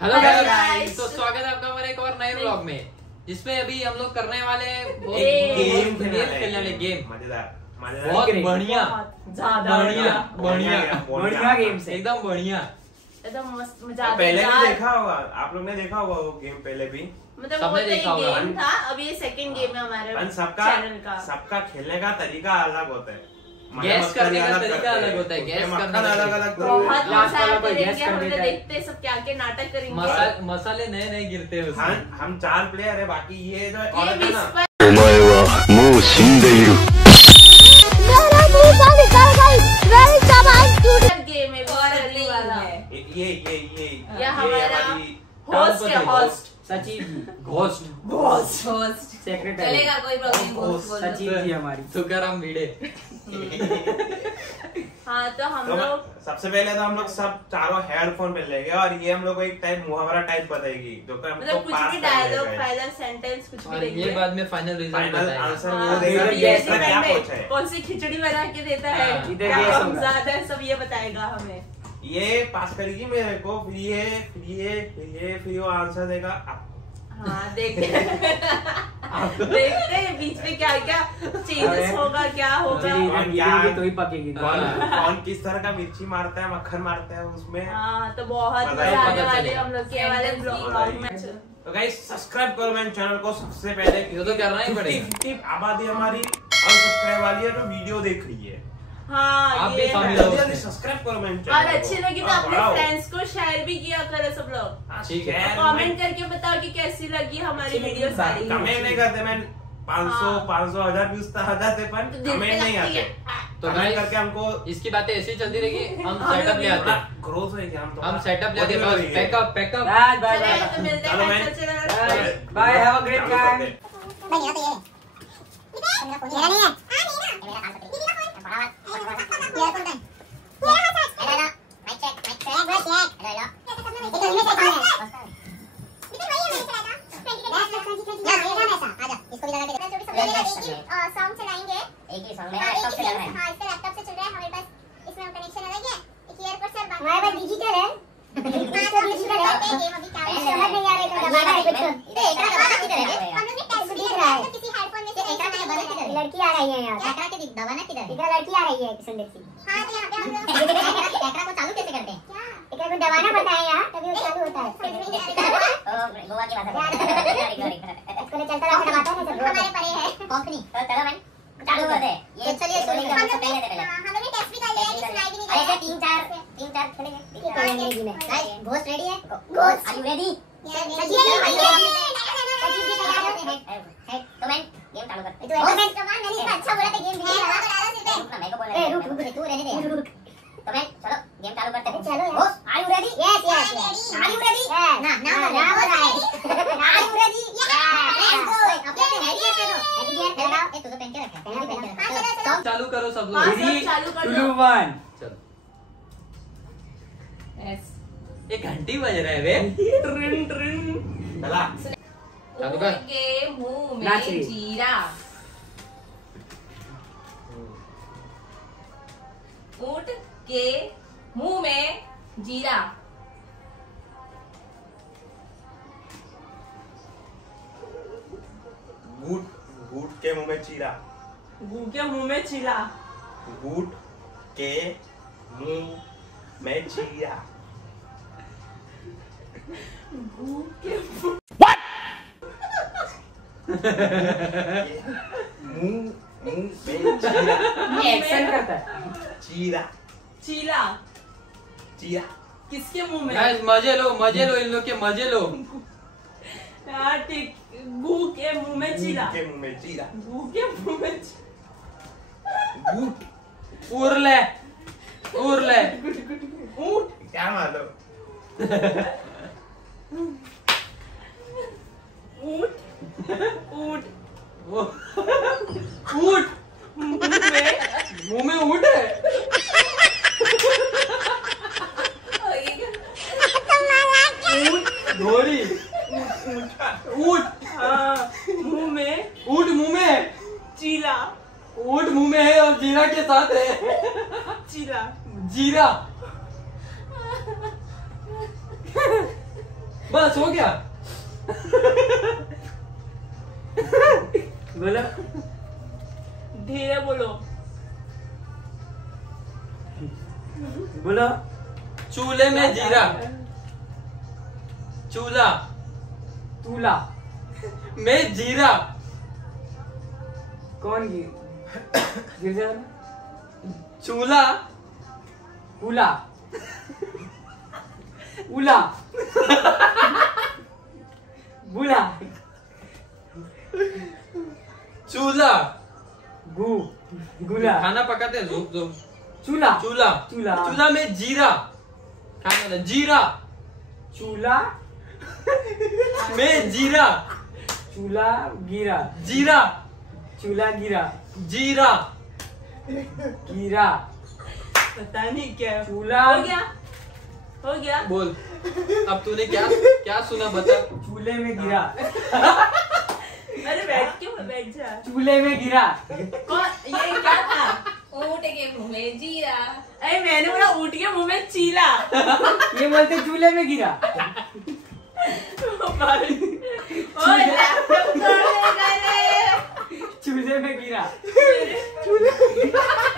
Hello guys, तो स्वागत है आपका हमारे एक और नए व्लॉग में, जिसमें अभी हम लोग करने वाले गेम खेलने वाले गेम मजेदार बहुत बढ़िया गेम से एकदम बढ़िया एकदम मस्त मजा आता है। पहले भी देखा होगा आप लोग ने, देखा होगा वो गेम पहले भी, मतलब वो तो गेम था, अब ये सेकंड गेम है हमारे चैनल का। सबका खेलने का तरीका अलग होता है, गैस करने का तरीका अलग होता है, गैस करने का अलग अलग। बहुत मजा करेंगे हम लोग, देखते सब क्या क्या नाटक करेंगे। मसाले नए नए गिरते हैं उसमें। हम 4 प्लेयर है, बाकी ये जो औरत है ना, गेम है ये हमारा होस्ट है, होस्ट सचिव घोस्ट सेक्रेटरी चलेगा, कोई प्रॉब्लम। सचिव जी हमारी तुकाराम भिड़े। हाँ तो हम लोग सबसे पहले तो हम लोग सब चारों हेडफोन पहन लेंगे और ये हम लोग को एक टाइप मुहावरा टाइप बताएगी, जो कि मतलब कुछ भी डायलॉग फाइनल सेंटेंस कुछ भी देंगे, ये बाद में फाइनल रिजल्ट आंसर वो देगा कि इसका क्या पूछा है, कौन सी खिचड़ी बना के देता है, क्या कम ज्यादा है, सब ये बताएगा हमें। ये पास करेगी मेरे को, फिर ये आंसर देगा। हाँ देखते हैं बीच में क्या क्या चेंजेस होगा, क्या होगा, तो ही पकेगी कौन किस तरह का मिर्ची मारता है, मक्खन मारता है उसमें। हाँ तो बहुत मजा आने वाले हम लोग के वाले ब्लॉग में। तो गाइस सब्सक्राइब करो मेरे चैनल को, सबसे पहले ये तो करना ही पड़ेगा। 50 आबादी हमारी और सब्सक्राइब वाली है, तो वीडियो देख रही है। हाँ आप भी ये शामिल हो, जल्दी सब्सक्राइब करो मेरे चैनल और अच्छी लगी तो अपने फ्रेंड्स को शेयर भी किया करो सब लोग। ठीक है, कमेंट करके बताओ कि कैसी लगी हमारी वीडियो सारी। कमेंट नहीं करते, मैं 500 1000 व्यूज तक आ जाते, पर कमेंट नहीं आते। तो कमेंट करके हमको इसकी बातें ऐसे ही चलती रहेगी। हम सेटअप ले आते हैं, ग्रोथ होएगी, हम सेटअप ले आते हैं, बस पैकअप चले तो मिलते हैं, bye, have a great time. Song चलाएंगे, एक ही सॉन्ग मेरा लैपटॉप से चल रहा है। हाँ, इसका लैपटॉप से चल रहा है, हमारे पास इसमें हम कनेक्शन अलग है, एक ईयरबड से हमारे पास डिजिटल है। डिजिटल है, गेम अभी क्या है समझ नहीं आ रहा है, दबाना है कुछ। ये एकरा दबाना किधर है? हम लोग ने टेस्ट दिख रहा है, किसी हेडफोन में से एकरा दबाना किधर है? लड़की आ रही है यहाँ, एकरा के दबाना किधर है? इधर लड़की आ रही है सुंदर सी। हां तो यहाँ पे हम लोग एकरा को चालू कैसे करते हैं? एकरा को दबाना पड़ता है यहाँ, तभी वो चालू होता है। ओ गोवा की भाषा इसको ले चलता रहता है ना, सब हमारे परे है कंपनी। तो चलो मैं चालू कर दे ये, चलिए हम लोग पहले दे पहले हम लोग ने टेस्ट भी कर लिया है, सुनाई भी नहीं। अरे 3 4 खेलेंगे जी में। गाइस घोस्ट रेडी है? Ghost are you ready? तो मैं गेम चालू करते हैं। तो मैं कमान मैंने इतना अच्छा बोला था, गेम भी लगा तो डाला सिर्फ रुक ना, मेरे को बोलने दे। रुक तू रहने दे। तो मैं चलो गेम चालू करते हैं। चलो ghost are you ready? Yes are you ready? ना बोल रहा है, are you ready? Let's go. अपने रेडी है पेनो, रेडी है लगाओ। ए तू तो पहन के रखा है, चालू करो सब लोग। 3 2 1 चलो। यस ये घंटी बज रहा है बे। चला चालू कर। के मुंह में जीरा, ऊंट के मुंह में जीरा, बूट के मुंह में चीरा, गू के मुंह में चीला, बूट के मुंह में चीरा, गू के मुंह में चीरा, एक्शन करता है। चीरा चीला चीरा। किसके मुंह में? गाइस मजे लो, इन लोग के मजे लो। हाँ ठीक, गू के मुंह में चीला, के मुंह में चीरा, गू के मुंह में बूट उरले ऊंट क्या मानो ऊंट ऊंट ऊंट मुंह में ऊंट है। घोड़ी ऊंट मुंह में ऊंट मुंह में चीला, ऊंट मुंह में है और जीरा के साथ है। चीला जीरा बस हो गया। बोलो, धीरे बोलो। बोलो। चूल्हे में जीरा। चूल्हा तूला। में जीरा। कौन गिर जा? चूल्हा उला। उला। बुला। चूल्हा गुला। खाना पकाते हैं जो चूल्हा। चूल्हा चूल्हा। चूल्हा में जीरा खाना जीरा चूल्हा में जीरा चूल्हा गिरा। जीरा चूल्हा गिरा। जीरा गिरा। पता नहीं क्या चूल्हा। हो गया, हो गया। बोल अब तूने क्या क्या सुना बता। चूल्हे में गिरा। अरे बैठ क्यों, बैठ जा। चूल्हे में गिरा। कौन ये क्या था? ऊँट के मुंह में जीरा। अरे मैंने बोला ऊँट के मुंह में चीला। ये बोलते चूल्हे में गिरा। ओए लैपटॉप तोड़ देगा रे। चूल्हे में गिरा।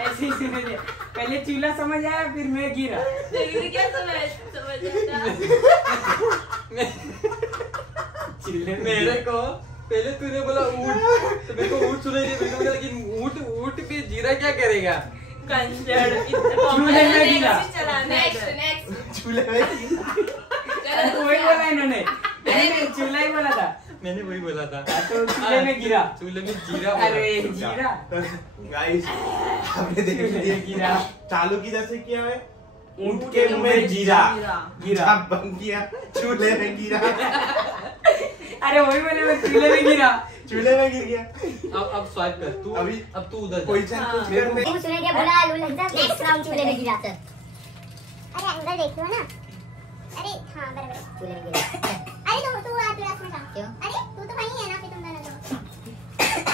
ऐसे ही सुने थे। पहले चूल्हा समझ आया फिर मैं गिरा। लेकिन क्या समझ आता? चूल्हे में मेरे को पहले तूने बोला ऊँट तो मेरे को ऊँट सुनाई दिया। मैंने बोला लेकिन ऊँट पे जीरा क्या करेगा। कंजर चूल्हे में गिरा। Next next. चूल्हे में तो वही बोला इन्होंने। मैंने चूल्हा ही बोला था। मैंने वही बोला था। तो चूल्हे में गिरा। चूल्हे में जीरा अरे जीरा। गाइस आपने देख चूल्हे लिया में गिरा। चालू की जैसे किया है ऊँट के मुंह में जीरा गिरा। अब बंद किया चूल्हे में गिरा। अरे वही बोले मैं चूल्हे में गिरा। चूल्हे में गिर गया। अब स्वाइप कर तू अभी- अब तू उधर कोई जा। चल हाँ। कुछ कर दे। तू सुने दिया बोला नेक्स्ट राउंड चूल्हे में गिरा। अरे एंगल देख लो ना। अरे हाँ बराबर चूल्हे में गिरा। अरे तू आ तू लास्ट में था क्यों? अरे तू तो वहीं है ना फिर तुम दोनों तो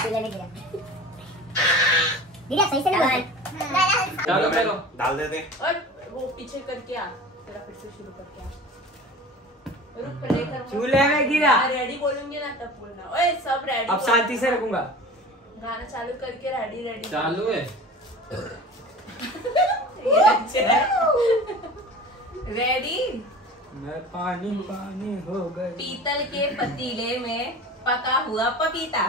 चूल्हे में गिरा। गिरा सही से नहीं। चलो चलो डाल देते। और वो पीछे करके आ, तेरा फिर से शुरू करके आ। रुक पहले कर। चूल्हे में गिरा। रेडी बोलूंगी ना तब बोलना। ओए सब रेडी। अब शांति से रखूंगा। गाना चालू करके रेडी रेडी। चालू है। रेडी। मैं पानी पानी हो गई। पीतल के पतीले में पका हुआ पपीता।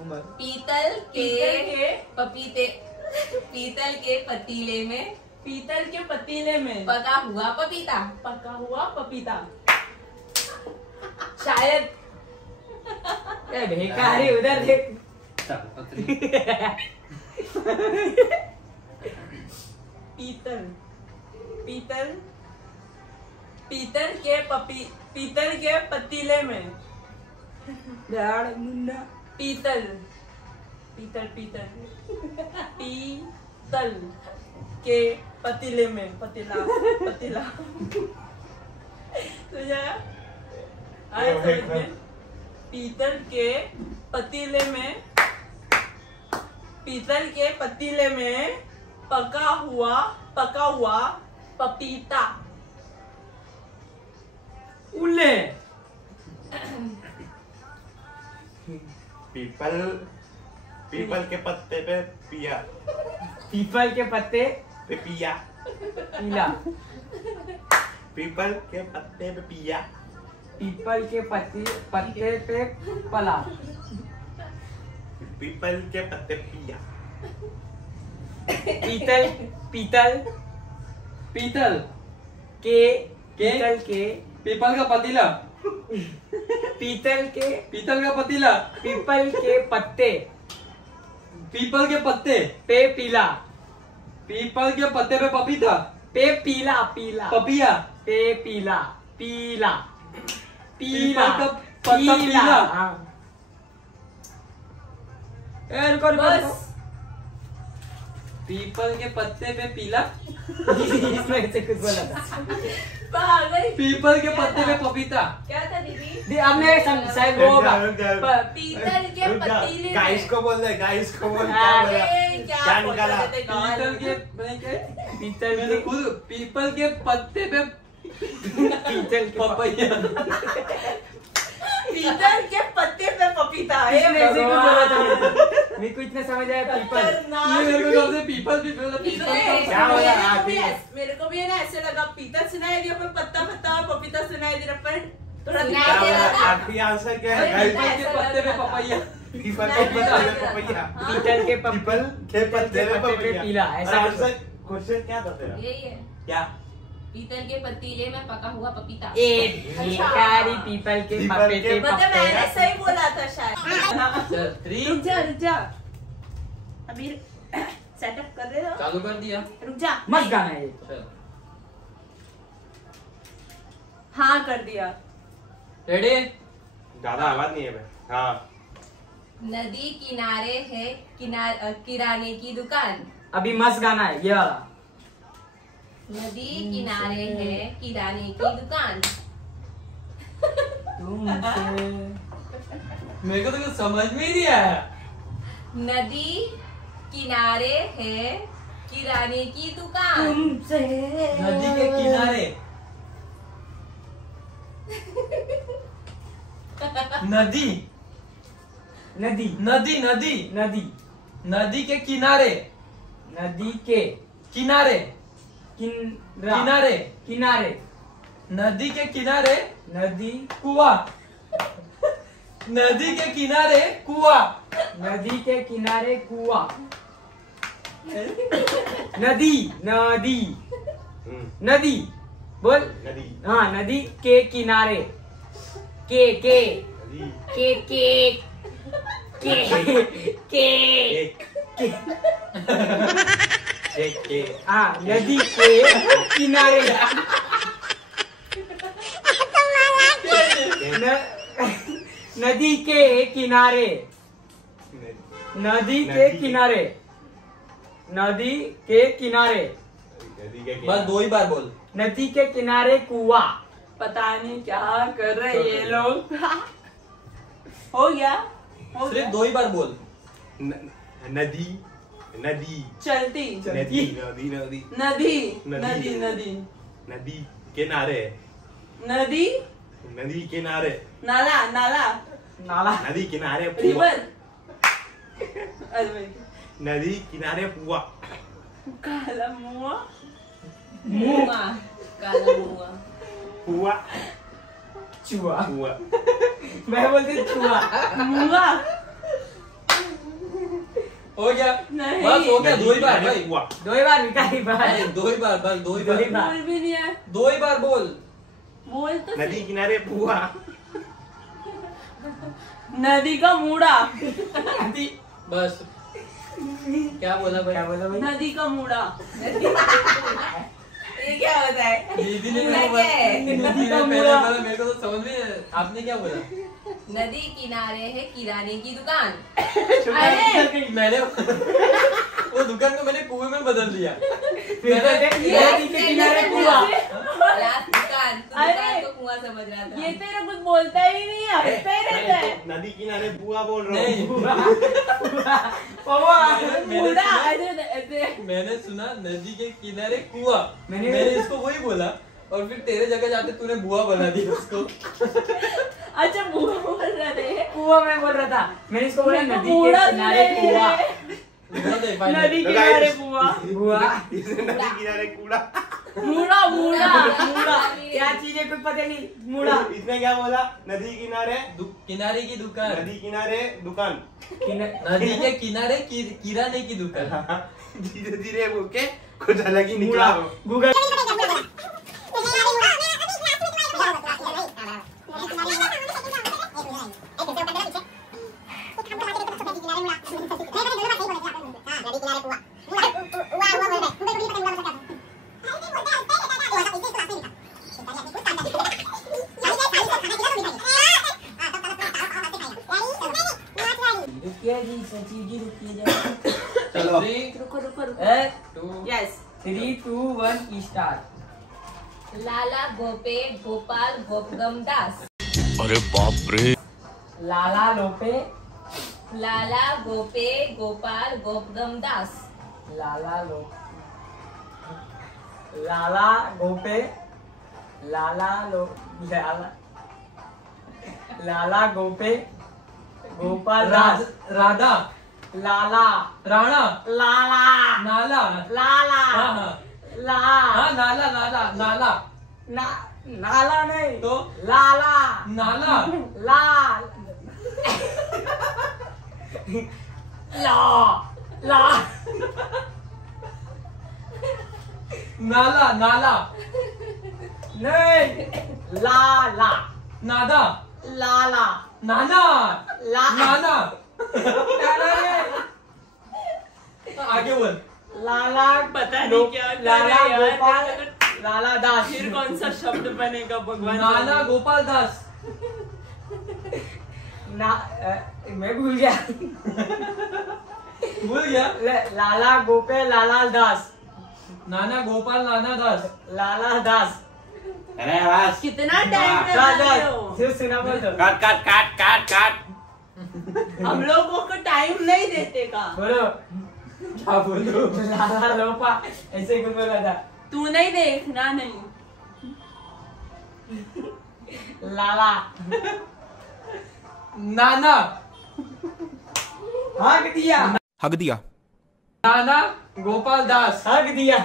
उमर। पीतल के पीतल के पपीते। पीतल के पतीले में पीतल के पतीले में पका हुआ पपीता। पका हुआ पपीता। शायद ए भिखारी उधर देख। चल पतली। पीतल पीतल पीतल के पतीले में यार मुन्ना। पीतल पीतल पीतल पीतल के पतीले में पतीला पतीला तुझे आए समझ में? पीतल के पतीले में पका हुआ पपीता। उल्ले। पीपल के पत्ते पे पिया पीपल के पत्ते पे पिया पीला। पीपल के पत्ते पे पिया पीपल के पत्ते पे पला। पीपल के पत्ते पिया पीतल पीतल पीतल पीतल के पीपल का पतीला। पीतल का पतीला। पीपल के पत्ते पे पीला। पीपल के पत्ते पे पपीता। पे पीला पीला। पपिया। पे पीला पीला पीपल का पत्ता पीला। हाँ। रुको बस पीपल के पत्ते पे पीला। इसमें से कुछ बोला था। पागल। पीपल के पत्ते पे पपीता। क्या था दीदी? अब मेरे शायद वो होगा। पीतल के पतीले गाइस को बोल दे गाइस को बोल क्या बोला अरे क्या निकाला पीतल के पीतल मैंने के खुद पीपल के पत्ते पे पीतल के पपैया। पीतल के पत्ते पे पपीता है। मेरे को इतना समझ आया पीपल। ये मेरे को कब से पीपल क्या हो रहा है? मेरे को भी है ना ऐसे लगा पीतल सुनाई दिया पर पत्ता पत्ता और पपीता सुनाई दे रहा पर थोड़ा सुनाई दे रहा था। आपकी आंसर क्या है? पीपल के पत्ते पे पपैया। पीपल के पत्ते पे पपैया। पीतल के पीपल के पत्ते पे पपैया। पीला ऐसा आंसर क्वेश्चन क्या था तेरा? यही है। क्या? पीतल के पतीले में पका हुआ पपीता। भिखारी पीपल के पत्ते पे मतलब मैंने सही बोला था शायद। चल 3 रुक जा अभी सेटअप कर रहे हो। चालू कर दिया। रुक जा मस्त गाना है ये। चल हाँ कर दिया। रेडी। ज्यादा आवाज नहीं है बे। हाँ नदी किनारे है किराने की दुकान। अभी मस्त गाना है ये वाला। नदी किनारे है किराने की दुकान। मेरे को तो कुछ समझ में ही नहीं आया। नदी किनारे है किराने की दुकान। नदी के किनारे। नदी नदी नदी नदी नदी नदी के किनारे। नदी के किनारे किनारे किनारे नदी के किनारे नदी कुआं। नदी के किनारे कुआं। नदी के किनारे कुआं। नदी नदी नदी बोल। नदी हाँ नदी के किनारे के नदी के हाँ नदी के किनारे नदी के किनारे नदी के किनारे नदी के किनारे बस 2 ही बार बोल। नदी के किनारे कुआं। पता नहीं क्या कर रहे हैं ये लोग। हो गया सिर्फ 2 ही बार बोल। नदी नदी चलती नदी नदी नदी नदी नदी। नदी नदी नदी किनारे नदी नदी किनारे नाला नाला नाला नदी किनारे रिवर। नदी किनारे पुआ काला मुआ मुआ काला मुआ पुआ चुआ पुआ मैं बोलती चुआ मुआ। हो गया नहीं। बस हो गया 2 ही बार भाई। पुआ 2 बार भिखारी बार। अरे 2 ही बार बस 2 ही बार। दो ही बार। बोल भी नहीं है 2 ही बार बोल। बोल तो नदी किनारे पुआ नदी का मुड़ा। बस क्या बोला भाई? क्या बोला भाई? नदी का मुड़ा। ये क्या होता है? दीदी ने मुड़ा मेरे को क्या है? दीदी ने पहले बोला मेरे को तो समझ में। आपने क्या बोला? नदी किनारे है किराने की दुकान। अरे मैंने वो दुकान को मैंने कुएं में बदल दिया। नदी के किनारे कुआं। लास्ट दुकान तू दुकान को कुआं समझ रहा था। ये तेरा कुछ बोलता ही नहीं है हंसता ही रहता है। नदी किनारे पुआ बोल रहा नहीं हूँ मैंने सुना नदी के किनारे कुआं। मैंने इसको वही बोला और फिर तेरे जगह जाते तूने बुआ बना दिया उसको। अच्छा बुआ बोल रहा था। कुआं मैं बोल रहा था। मैंने इसको बोला मेरे को नदी मुड़ा के किनारे कुआं। नदी किनारे बुआ बुआ नदी किनारे कूड़ा मुड़ा मुड़ा मुड़ा क्या चीज है कुछ पता नहीं। मुड़ा इसने क्या बोला? नदी किनारे किनारे की दुकान। नदी किनारे दुकान नदी के किनारे किराने की दुकान। धीरे धीरे बोल के कुछ अलग ही निकला। गूगल चलो रुको रुको रुको। 2 यस 3 2 1 स्टार्ट। लाला गोपे गोपाल गोपगम दास। अरे बाप रे। लाला लोपे लाला गोपे गोपाल गोपगम दास। लाला लो लाला गोपे लाला लाला गोपे गोपाल दास राधा लाला राणा लाला नाला लाला हाँ ला नाला नाला नाला नाला नहीं तो लाला नाला ला ला ला नाला नाला नहीं लाला नादा लाला नाना ला नाना नाला नहीं आगे बोल लाला पता नहीं क्या कर लाला रहे हैं यार। गोपाल लाला दास फिर कौन सा शब्द बनेगा भगवान नाना जाने। गोपाल दास ना मैं भूल गया भूल गया लाला गोपे लाला दास नाना गोपाल नाना दास लाला दास अरे बस कितना टाइम लगा दास रहे हो? सिर्फ सुना बोल दो काट काट काट काट काट हम लोगों को टाइम नहीं देते का। बोलो क्या बोलूं लाला लोपा ऐसे कुछ बोला था तू नहीं देखना नहीं। लाला नाना हक दिया हक दिया नाना गोपाल दास हक दिया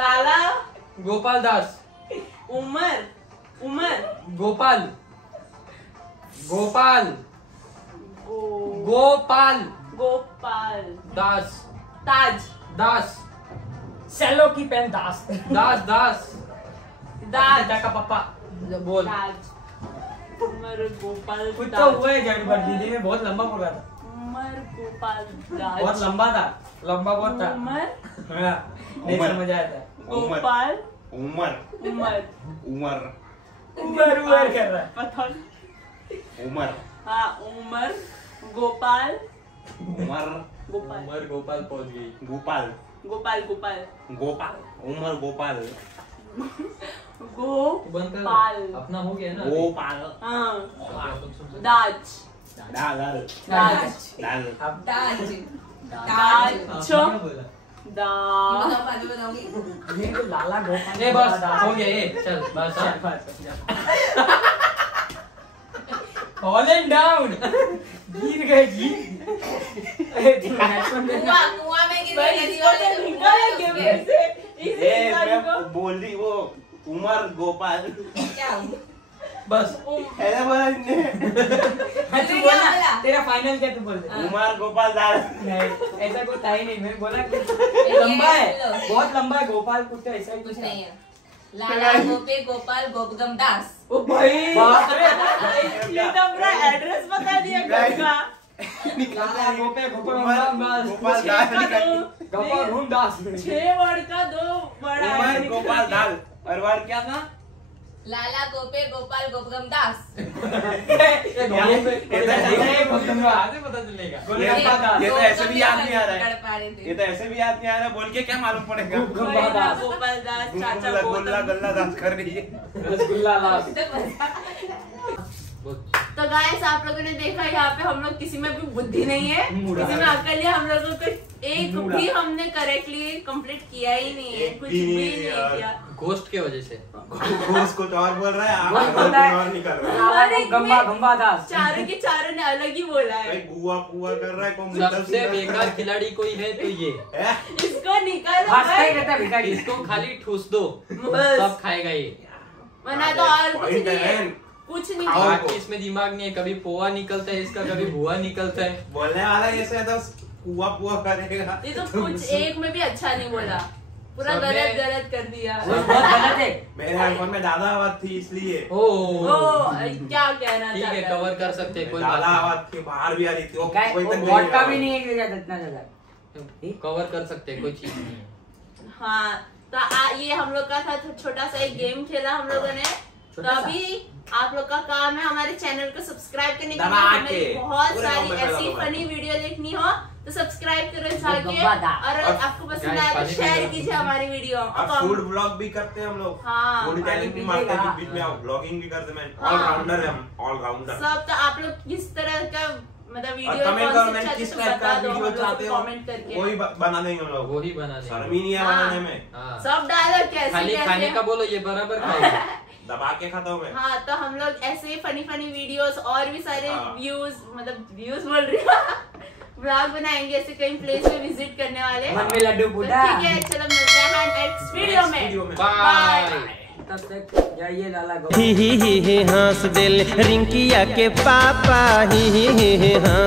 ताला गोपाल दास उमर उमर गोपाल गोपाल गो- गोपाल गोपाल दास ताज दास सेलो की पेन दास दास दास दाज पिता का पापा बोल ताज उमर गोपाल कुछ तो दाज हुआ है जड़ पर दीदी ने बहुत लंबा बोला था उमर गोपाल बहुत दाज लंबा था लंबा बहुत था उमर हाँ, नहीं उमर। समझ आया था गोपाल उमर उमर उमर उमर उमर कर रहा है पता नहीं। उमर हाँ उमर गोपाल उमर गोपाल उमर गोपाल पहुंच गई गोपाल गोपाल गोपाल गोपाल उमर गोपाल बंद कर गोपाल अपना हो गया ना गोपाल हाँ तुम सुन सकते दाज दाल दाज दाल अब दाज हो। आपने क्या बोला दा ये तो लाला गोपाल ए बस हो गया ये चल बस हाँ। फॉलन डाउन गिर गए जी कुआं में गिर गई इसको तो निकालेंगे वैसे इसी ए इंसान को मैं बोल दी वो उमर गोपाल बस ऐसा बोला इसने हाँ, तू बोला तेरा फाइनल क्या तू बोल दे उमर गोपाल दाल नहीं ऐसा कुछ था ही नहीं मैंने बोला कि लंबा है बहुत लंबा है गोपाल कुछ तो ऐसा ही कुछ नहीं है लाला गोपे गोपाल गोपगम दास। ओ भाई बाप रे ये तो पूरा एड्रेस बता दिया घर का। लाला गोपे गोपे गोपाल दाल गोपाल घूम दास 6 वर्ड का 2 वर्ड उमर आया गोपाल दाल और वर्ड क्या था लाला गोपे गोपाल गोपगम दास। आगे पता चलेगा ये तो ऐसे भी याद नहीं आ रहा है गड़ पा रहे थे। ये तो ऐसे भी याद नहीं आ रहा बोल के क्या मालूम पड़ेगा वही ना, गोपाल दास चाचा गुल्ला गौतम। गल्ला दास कर रही है रसगुल्ला लाल तो गाइस आप लोगों ने देखा यहाँ पे हम लोग किसी में भी बुद्धि नहीं है, किसी में अकल है। हम लोगों को एक भी हमने करेक्टली कंप्लीट किया ही नहीं है, कुछ भी नहीं किया। घोस्ट के वजह से घोष कुछ और बोल रहा है आप वही कुछ पता है। और नहीं कर रहे हो। लाला को गंबा गंबा दास चारों के चारों ने अलग ही बोला कोई है। गुआ पुआ कर रहा है कोई मुद्दा सबसे सुना बेकार कर खिलाड़ी कोई है तो ये रहा है। इसको निकालो भाषा ही भाई, रहता है भिखारी इसको खाली ठूस दो बस। सब खाएगा ये वरना तो और कुछ Point नहीं है, है। कुछ नहीं खाओ। है। बाकी इसमें दिमाग नहीं है, कभी पोहा निकलता है इसका, कभी भुआ निकलता है। बोलने वाला ऐसे तो पुआ पुआ करेगा ये तो कुछ एक में भी अच्छा नहीं बोला, पूरा सब गलत में- गलत कर दिया। बहुत गलत है मेरे आईफोन में ज्यादा आवाज थी इसलिए ओ क्या कहना ठीक है, चाहता कवर कर सकते हैं, कोई बात ज्यादा नहीं। आवाज थी बाहर भी आ रही थी वो गाय कोई तक वोट का भी आवाज। नहीं है कि इतना ज्यादा कवर कर सकते हैं, कोई चीज नहीं है। हाँ तो ये हम लोग का था छोटा सा एक गेम खेला हम लोगों ने। तो छोटा सा? अभी आप लोग का काम है हमारे चैनल को सब्सक्राइब करने के लिए। दबा हमें के। बहुत पूरे सारी कॉमेंट में ऐसी दबा के। फनी वीडियो देखनी हो तो सब्सक्राइब करो जाके, गब्बा और आपको पसंद Guys, आया तो पानी शेयर पीजिए। कीजिए हमारी वीडियो। अब फूड ब्लॉग भी करते हैं हम लोग हाँ, फूड पानी चैलेंज भी मारते पीजिएगा। हैं बीच में ब्लॉगिंग भी करते हैं हाँ। ऑलराउंडर है हम ऑलराउंडर सब तो आप लोग किस तरह का मतलब और वीडियो कमेंट करो मैंने किस टाइप का वीडियो चाहते हो, कमेंट करके वही बना देंगे हम लोग। वही बना देंगे। शर्म ही नहीं है हाँ। बनाने में। हाँ। सब डालो कैसे खाली खाने कैसे का बोलो, ये बराबर खाएगा। दबा के खाता हूँ मैं। हाँ, तो हम लोग ऐसे फनी फनी वीडियोस और भी सारे हाँ। व्यूज बोल रही हूँ ब्लॉग बनाएंगे, ऐसे कई प्लेस पे विजिट करने वाले। मन में लड्डू तो फूटा। ठीक है, चलो मिलते हैं नेक्स्ट वीडियो में। बाय। तब तक जाइए लाला गो। ही हंस दिल रिंकिया के पापा ही हंस